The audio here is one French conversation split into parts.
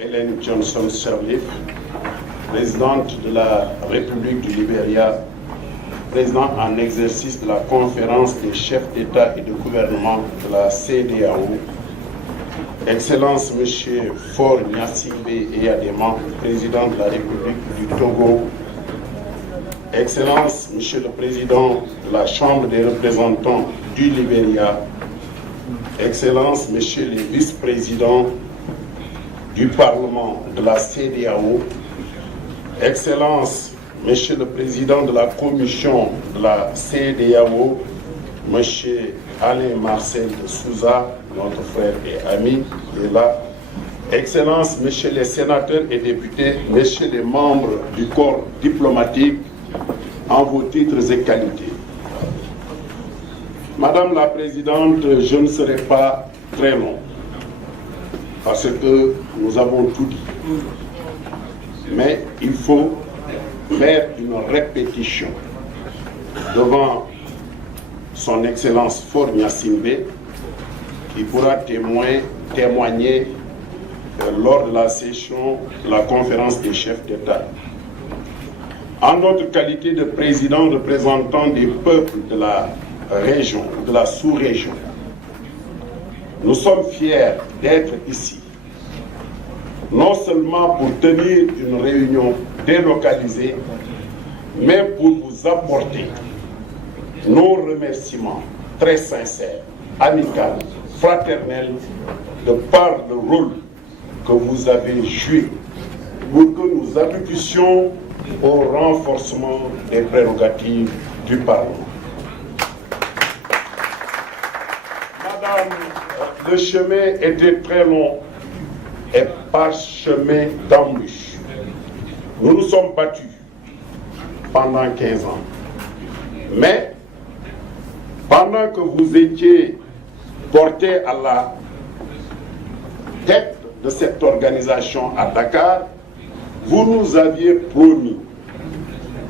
Ellen Johnson Sirleaf, présidente de la République du Libéria, président en exercice de la conférence des chefs d'État et de gouvernement de la CEDEAO, Excellence M. Faure Gnassingbé Eyadema, président de la République du Togo, Excellence M. le Président de la Chambre des représentants du Libéria, Excellence M. les vice-présidents du Parlement de la CEDEAO, Excellence Monsieur le Président de la Commission de la CEDEAO, Monsieur Alain Marcel de Souza, notre frère et ami, qui est là, Excellence Messieurs les sénateurs et députés, Messieurs les membres du corps diplomatique, en vos titres et qualités. Madame la Présidente, je ne serai pas très long, parce que nous avons tout dit. Mais il faut faire une répétition devant son Excellence Faure Gnassingbé, qui pourra témoigner lors de la session de la conférence des chefs d'État. En notre qualité de président représentant des peuples de la région, de la sous-région, nous sommes fiers d'être ici, non seulement pour tenir une réunion délocalisée, mais pour vous apporter nos remerciements très sincères, amicaux, fraternels, de par le rôle que vous avez joué pour que nous aboutissions au renforcement des prérogatives du Parlement. Madame, le chemin était très long et parchemin d'embûches. Nous nous sommes battus pendant 15 ans. Mais pendant que vous étiez porté à la tête de cette organisation à Dakar, vous nous aviez promis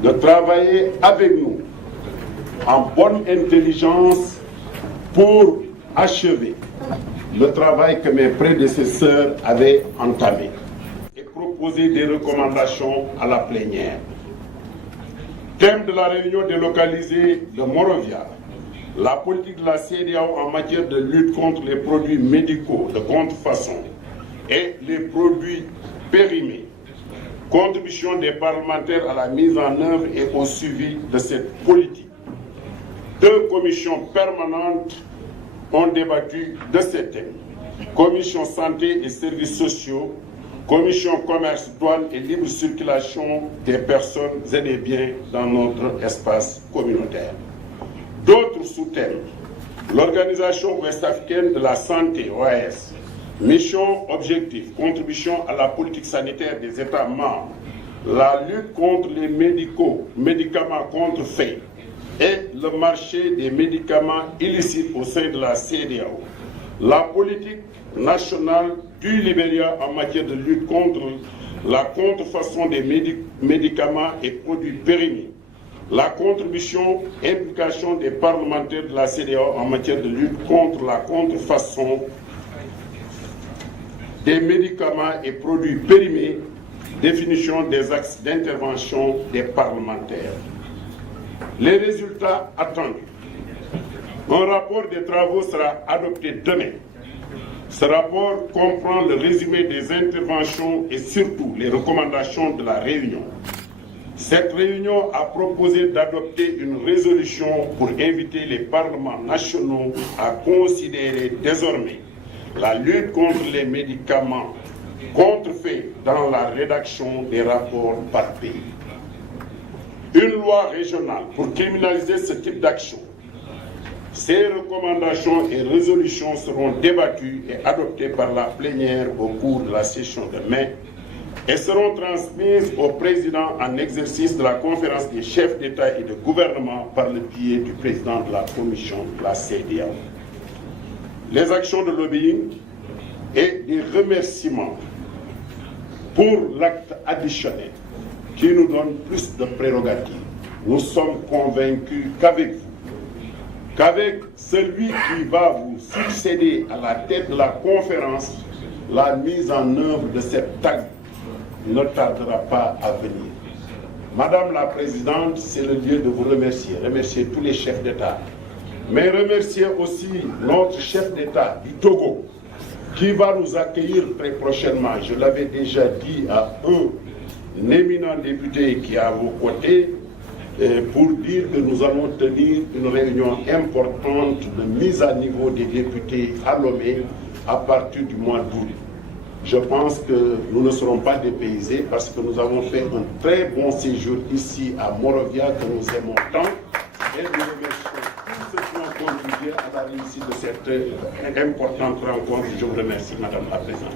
de travailler avec nous en bonne intelligence pour achever le travail que mes prédécesseurs avaient entamé et proposer des recommandations à la plénière. Thème de la réunion délocalisée de Monrovia, la politique de la CEDEAO en matière de lutte contre les produits médicaux de contrefaçon et les produits périmés. Contribution des parlementaires à la mise en œuvre et au suivi de cette politique. 2 commissions permanentes ont débattu de ces thèmes. Commission santé et services sociaux, commission commerce, douane et libre circulation des personnes et des biens dans notre espace communautaire. D'autres sous-thèmes, l'Organisation ouest-africaine de la santé, OAS, mission, objectif, contribution à la politique sanitaire des États membres, la lutte contre les médicaments contrefaits et le marché des médicaments illicites au sein de la CEDEAO, la politique nationale du Libéria en matière de lutte contre la contrefaçon des médicaments et produits périmés, la contribution et implication des parlementaires de la CEDEAO en matière de lutte contre la contrefaçon des médicaments et produits périmés, définition des axes d'intervention des parlementaires. Les résultats attendus. Un rapport des travaux sera adopté demain. Ce rapport comprend le résumé des interventions et surtout les recommandations de la réunion. Cette réunion a proposé d'adopter une résolution pour inviter les parlements nationaux à considérer désormais la lutte contre les médicaments contrefaits dans la rédaction des rapports par pays. Une loi régionale pour criminaliser ce type d'action. Ces recommandations et résolutions seront débattues et adoptées par la plénière au cours de la session de mai et seront transmises au président en exercice de la conférence des chefs d'État et de gouvernement par le biais du président de la commission de la CEDEAO. Les actions de lobbying et des remerciements pour l'acte additionnel qui nous donne plus de prérogatives. Nous sommes convaincus qu'avec vous, qu'avec celui qui va vous succéder à la tête de la conférence, la mise en œuvre de cette tag ne tardera pas à venir. Madame la Présidente, c'est le lieu de vous remercier tous les chefs d'État, mais remercier aussi notre chef d'État du Togo, qui va nous accueillir très prochainement. Je l'avais déjà dit à un éminent député qui est à vos côtés, pour dire que nous allons tenir une réunion importante de mise à niveau des députés à Lomé à partir du mois d'août. Je pense que nous ne serons pas dépaysés parce que nous avons fait un très bon séjour ici à Morovia que nous aimons tant et nous remercions tous ceux qui ont contribué à la réussite de cette importante rencontre. Je vous remercie, Madame la Présidente.